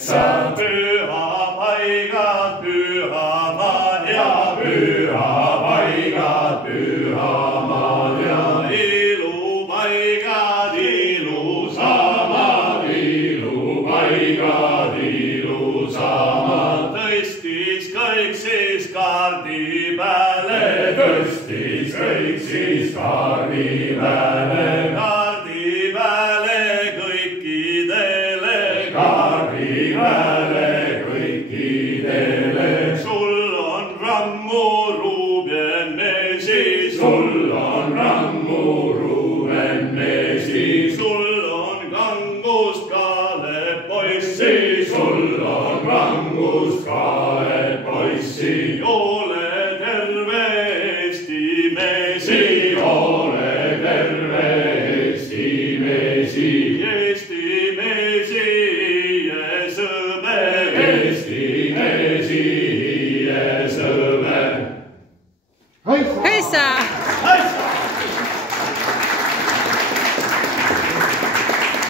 Sa püha paigad, pühamaan ja püha paigad, pühamaan ja ilupaigad, ilusamad, ilupaigad, ilusamad. Tõstis kõik siis kaardi peale, tõstis kõik siis kaardi peale. Kaardi peale kõikidele, kaardi peale kõikidele. Sul on rammu Ruuben Meesi, sul on rammu Ruuben Meesi. Sul on kangust Kalev poissi, sul on kangust Kalev poissi. Ole terve Eesti meesi, ole terve Eesti meesi. Eesti meesi ja sõber, Eesti meesi ja sõber. Heissa!